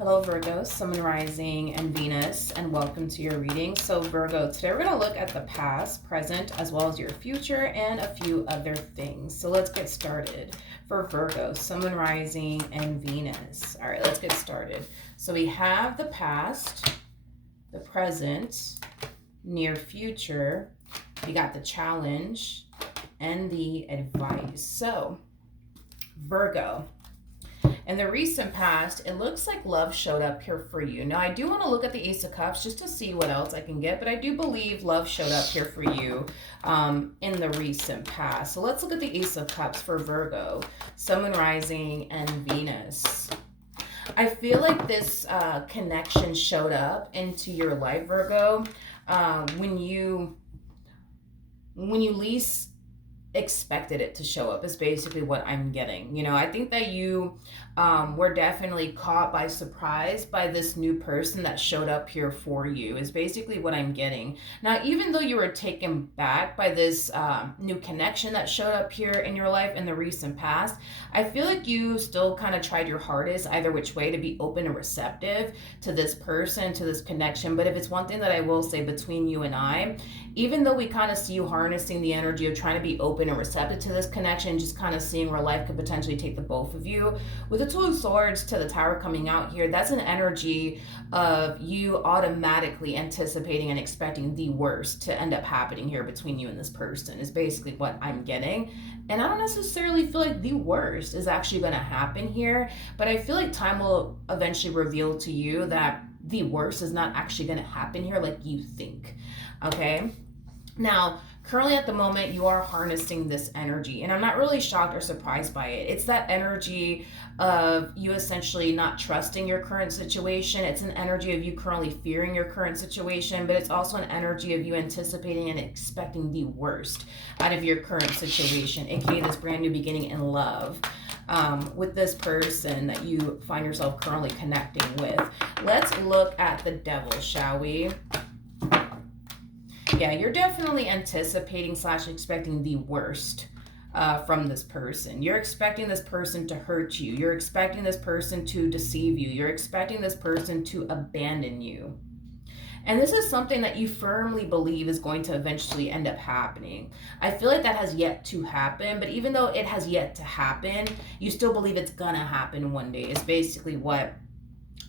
Hello Virgo, Sun, Rising, and Venus, and welcome to your reading. So Virgo, today we're going to look at the past, present, as well as your future, and a few other things. So let's get started. For Virgo, Sun, Rising, and Venus. All right, let's get started. So we have the past, the present, near future. We got the challenge and the advice. So Virgo, in the recent past, it looks like love showed up here for you. Now, I do want to look at the Ace of Cups just to see what else I can get, but I do believe love showed up here for you in the recent past. So let's look at the Ace of Cups for Virgo, Sun, Rising, and Venus. I feel like this connection showed up into your life, Virgo, when you least expected it to show up is basically what I'm getting. You know, I think that you were definitely caught by surprise by this new person that showed up here for you is basically what I'm getting. Now, even though you were taken back by this new connection that showed up here in your life in the recent past, I feel like you still kind of tried your hardest either which way to be open and receptive to this person, to this connection. But if it's one thing that I will say between you and I, even though we kind of see you harnessing the energy of trying to be open and receptive to this connection, just kind of seeing where life could potentially take the both of you, with the Two of Swords to the Tower coming out here, that's an energy of you automatically anticipating and expecting the worst to end up happening here between you and this person is basically what I'm getting. And I don't necessarily feel like the worst is actually going to happen here, but I feel like time will eventually reveal to you that the worst is not actually going to happen here like you think. Okay? Now, currently at the moment, you are harnessing this energy, and I'm not really shocked or surprised by it. It's that energy of you essentially not trusting your current situation. It's an energy of you currently fearing your current situation, but it's also an energy of you anticipating and expecting the worst out of your current situation, aka this brand new beginning in love. With this person that you find yourself currently connecting with. Let's look at the Devil, shall we? Yeah, you're definitely anticipating / expecting the worst from this person. You're expecting this person to hurt you. You're expecting this person to deceive you. You're expecting this person to abandon you. And this is something that you firmly believe is going to eventually end up happening. I feel like that has yet to happen, but even though it has yet to happen, you still believe it's gonna happen one day, is basically what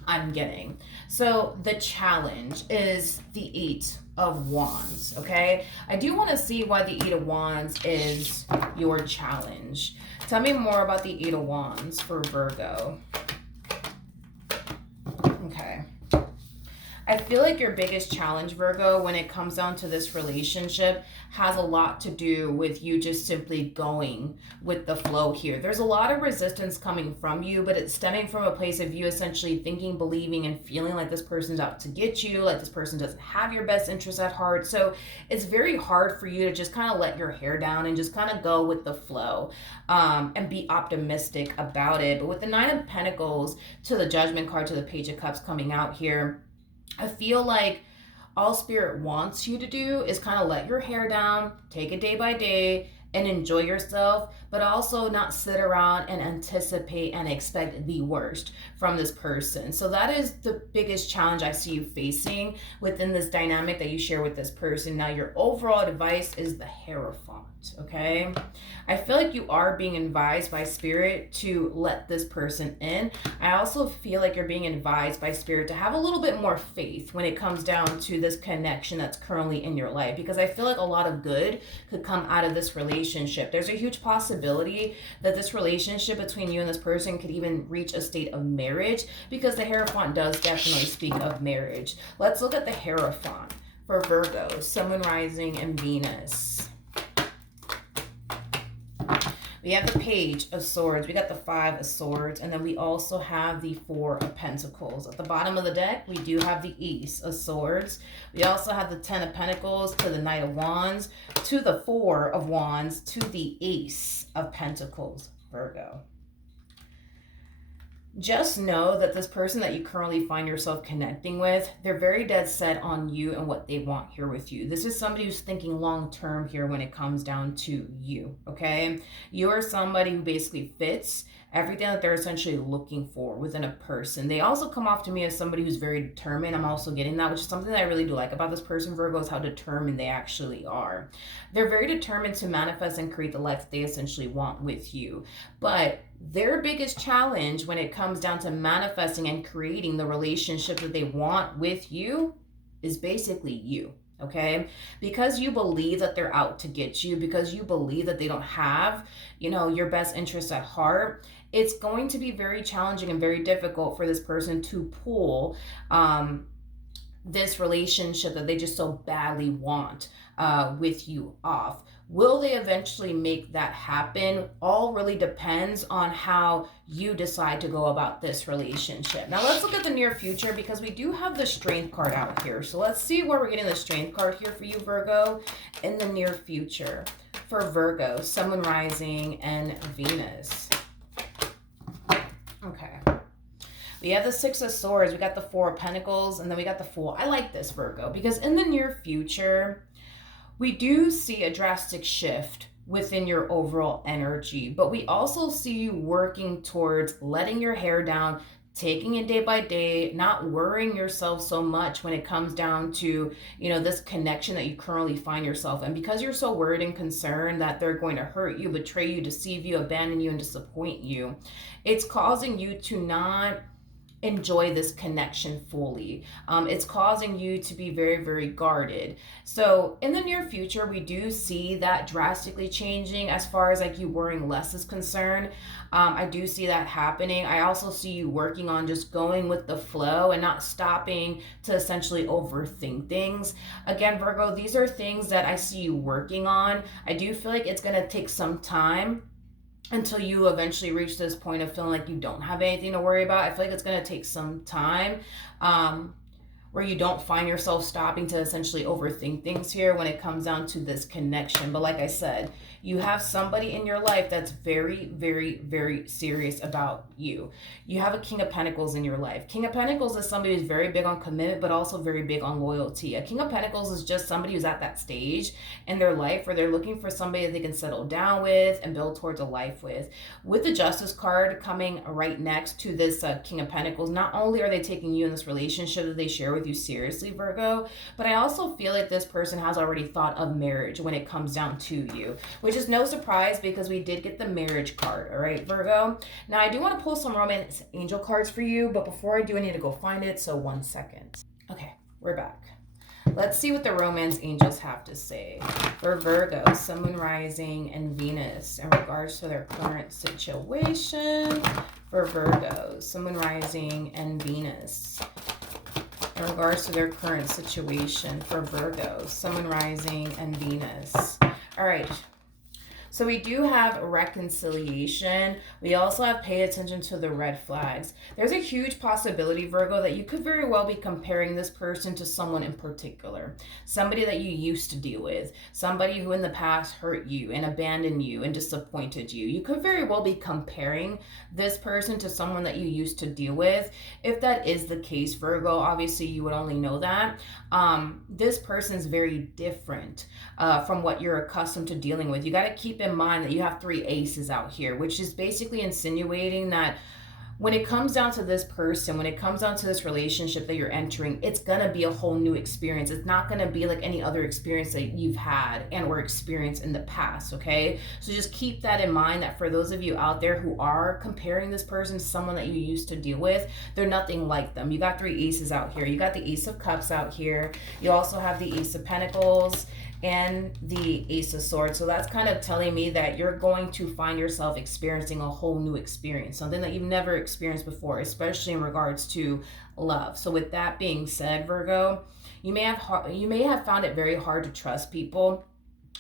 I'm getting. So the challenge is the Eight of Wands, okay? I do want to see why the Eight of Wands is your challenge. Tell me more about the Eight of Wands for Virgo. Okay. I feel like your biggest challenge, Virgo, when it comes down to this relationship has a lot to do with you just simply going with the flow here. There's a lot of resistance coming from you, but it's stemming from a place of you essentially thinking, believing, and feeling like this person's out to get you, like this person doesn't have your best interests at heart. So it's very hard for you to just kind of let your hair down and just kind of go with the flow and be optimistic about it. But with the Nine of Pentacles to the Judgment card to the Page of Cups coming out here, I feel like all Spirit wants you to do is kind of let your hair down, take it day by day, and enjoy yourself, but also not sit around and anticipate and expect the worst from this person. So that is the biggest challenge I see you facing within this dynamic that you share with this person. Now, your overall advice is the Hierophant, okay? I feel like you are being advised by Spirit to let this person in. I also feel like you're being advised by Spirit to have a little bit more faith when it comes down to this connection that's currently in your life, because I feel like a lot of good could come out of this relationship. There's a huge possibility that this relationship between you and this person could even reach a state of marriage, because the Hierophant does definitely speak of marriage. Let's look at the Hierophant for Virgo, Sun, Rising, and Venus. We have the Page of Swords, we got the Five of Swords, and then we also have the Four of Pentacles. At the bottom of the deck, we do have the Ace of Swords. We also have the Ten of Pentacles to the Knight of Wands, to the Four of Wands, to the Ace of Pentacles, Virgo. Just know that this person that you currently find yourself connecting with, they're very dead set on you and what they want here with you. This is somebody who's thinking long term here when it comes down to you, okay? You are somebody who basically fits everything that they're essentially looking for within a person. They also come off to me as somebody who's very determined. I'm also getting that, which is something that I really do like about this person, Virgo, is how determined they actually are. They're very determined to manifest and create the life that they essentially want with you. But their biggest challenge when it comes down to manifesting and creating the relationship that they want with you is basically you. Okay, because you believe that they're out to get you, because you believe that they don't have, your best interests at heart, it's going to be very challenging and very difficult for this person to pull this relationship that they just so badly want with you off. Will they eventually make that happen? All really depends on how you decide to go about this relationship. Now let's look at the near future, because we do have the Strength card out here. So let's see where we're getting the Strength card here for you, Virgo, in the near future. For Virgo, Sun, Moon, Rising, and Venus. Okay. We have the Six of Swords, we got the Four of Pentacles, and then we got the Fool. I like this, Virgo, because in the near future, we do see a drastic shift within your overall energy, but we also see you working towards letting your hair down, taking it day by day, not worrying yourself so much when it comes down to, this connection that you currently find yourself in. Because you're so worried and concerned that they're going to hurt you, betray you, deceive you, abandon you, and disappoint you, it's causing you to not enjoy this connection fully. It's causing you to be very, very guarded. So in the near future, we do see that drastically changing as far as like you worrying less is concerned. I do see that happening. I also see you working on just going with the flow and not stopping to essentially overthink things. Again, Virgo, these are things that I see you working on. I do feel like it's going to take some time until you eventually reach this point of feeling like you don't have anything to worry about. I feel like it's going to take some time where you don't find yourself stopping to essentially overthink things here when it comes down to this connection. But like I said, you have somebody in your life that's very, very, very serious about you. You have a King of Pentacles in your life. King of Pentacles is somebody who's very big on commitment, but also very big on loyalty. A King of Pentacles is just somebody who's at that stage in their life where they're looking for somebody that they can settle down with and build towards a life with. With the Justice card coming right next to this King of Pentacles, not only are they taking you in this relationship that they share with you seriously, Virgo, but I also feel like this person has already thought of marriage when it comes down to you, which is no surprise because we did get the marriage card. All right, Virgo. Now I do want to pull some romance angel cards for you, but before I do, I need to go find it. So 1 second. Okay, we're back. Let's see what the romance angels have to say for Virgo, Sun, Moon, Rising, and Venus in regards to their current situation. For Virgo, Sun, Moon, Rising, and Venus in regards to their current situation. For Virgo, Sun, Moon, Rising, and Venus. All right. So we do have reconciliation. We also have pay attention to the red flags. There's a huge possibility, Virgo, that you could very well be comparing this person to someone in particular. Somebody that you used to deal with. Somebody who in the past hurt you and abandoned you and disappointed you. You could very well be comparing this person to someone that you used to deal with. If that is the case, Virgo, obviously you would only know that. This person's very different from what you're accustomed to dealing with. You got to keep in mind that you have 3 aces out here, which is basically insinuating that when it comes down to this person, when it comes down to this relationship that you're entering, it's going to be a whole new experience. It's not going to be like any other experience that you've had and or experienced in the past, okay? So just keep that in mind, that for those of you out there who are comparing this person to someone that you used to deal with, they're nothing like them. You got 3 aces out here. You got the Ace of Cups out here. You also have the Ace of Pentacles and the Ace of Swords. So that's kind of telling me that you're going to find yourself experiencing a whole new experience, something that you've never experienced before, especially in regards to love. So with that being said, Virgo, you may have found it very hard to trust people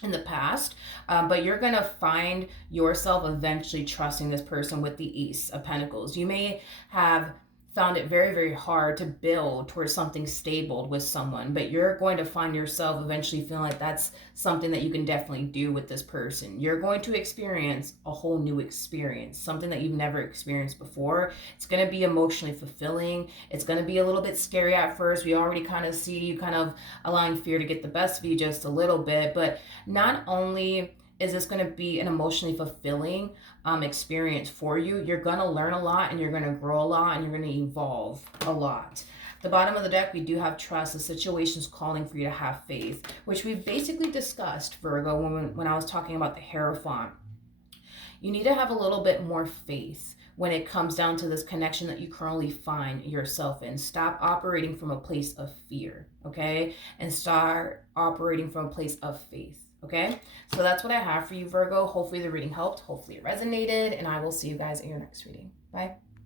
in the past, but you're going to find yourself eventually trusting this person with the Ace of Pentacles. You may have found it very, very hard to build towards something stable with someone, but you're going to find yourself eventually feeling like that's something that you can definitely do with this person. You're going to experience a whole new experience, something that you've never experienced before. It's going to be emotionally fulfilling. It's going to be a little bit scary at first. We already kind of see you kind of allowing fear to get the best of you just a little bit, but not only is this going to be an emotionally fulfilling experience for you, you're going to learn a lot and you're going to grow a lot and you're going to evolve a lot. The bottom of the deck, we do have trust. The situation's calling for you to have faith, which we basically discussed, Virgo, when I was talking about the Hierophant. You need to have a little bit more faith when it comes down to this connection that you currently find yourself in. Stop operating from a place of fear, okay? And start operating from a place of faith. Okay, so that's what I have for you, Virgo. Hopefully the reading helped. Hopefully it resonated. And I will see you guys in your next reading. Bye.